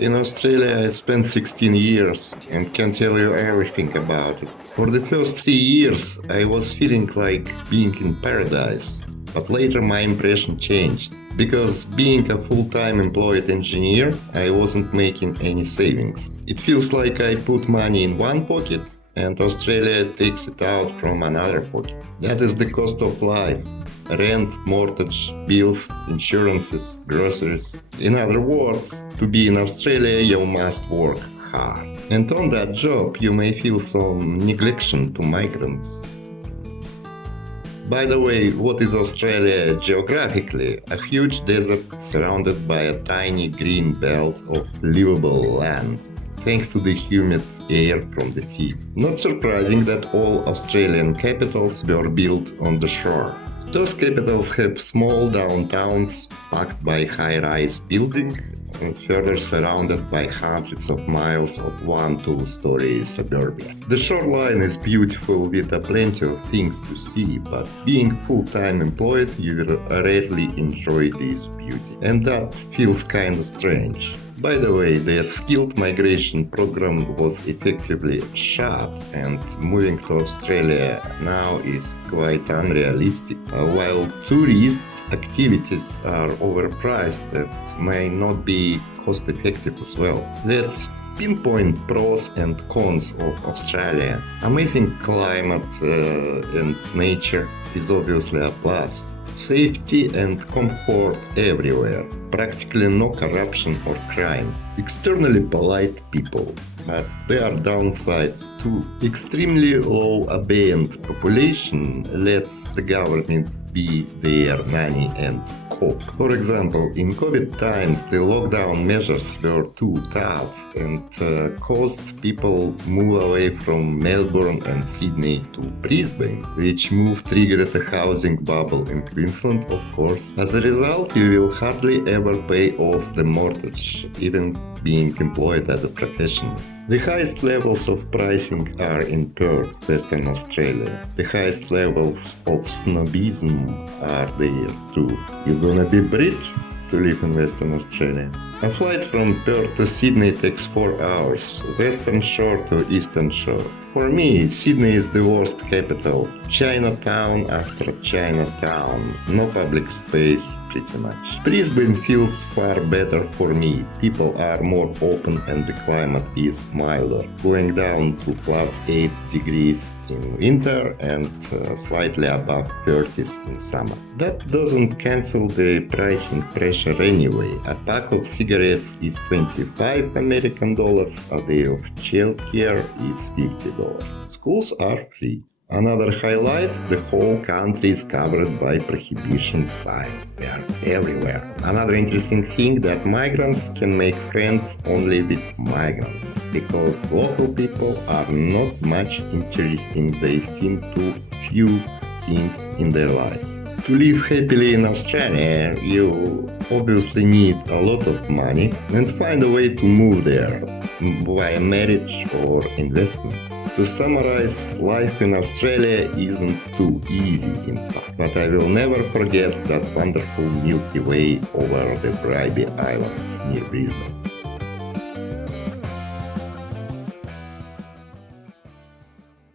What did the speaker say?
In Australia, I spent 16 years and can tell you everything about it. For the first 3 years, I was feeling like being in paradise. But later my impression changed. Because being a full-time employed engineer, I wasn't making any savings. It feels like I put money in one pocket and Australia takes it out from another pocket. That is the cost of life. Rent, mortgage, bills, insurances, groceries. In other words, to be in Australia you must work hard. And on that job you may feel some neglection to migrants. By the way, what is Australia geographically? A huge desert surrounded by a tiny green belt of livable land, thanks to the humid air from the sea. Not surprising that all Australian capitals were built on the shore. Those capitals have small downtowns backed by high-rise buildings and further surrounded by hundreds of miles of 1-2-story suburbia. The shoreline is beautiful with plenty of things to see, but being full-time employed you will rarely enjoy this beauty. And that feels kinda strange. By the way, their skilled migration program was effectively shut and moving to Australia now is quite unrealistic. While tourists' activities are overpriced, that may not be cost effective as well. Let's pinpoint pros and cons of Australia. Amazing climate and nature is obviously a plus. Safety and comfort everywhere. Practically no corruption or crime. Externally polite people. But there are downsides too. Extremely low abeyant population lets the government be their nanny and cop. For example, in COVID times the lockdown measures were too tough and caused people move away from Melbourne and Sydney to Brisbane, which move triggered a housing bubble in Queensland, of course. As a result, you will hardly ever pay off the mortgage, even being employed as a professional. The highest levels of pricing are in Perth, Western Australia. The highest levels of snobism are there too. You gonna be Brit to live in Western Australia? A flight from Perth to Sydney takes 4 hours, Western Shore to Eastern Shore. For me, Sydney is the worst capital. Chinatown after Chinatown. No public space, pretty much. Brisbane feels far better for me. People are more open and the climate is milder, going down to +8 degrees in winter and slightly above 30s in summer. That doesn't cancel the pricing pressure anyway. A pack of cigarettes is 25 American dollars, a day of childcare is $50. Schools are free. Another highlight, the whole country is covered by prohibition signs. They are everywhere. Another interesting thing that migrants can make friends only with migrants, because local people are not much interesting. They seem to few things in their lives. To live happily in Australia, you obviously need a lot of money and find a way to move there via marriage or investment. To summarize, life in Australia isn't too easy in fact, but I will never forget that wonderful Milky Way over the Bribie Islands near Brisbane.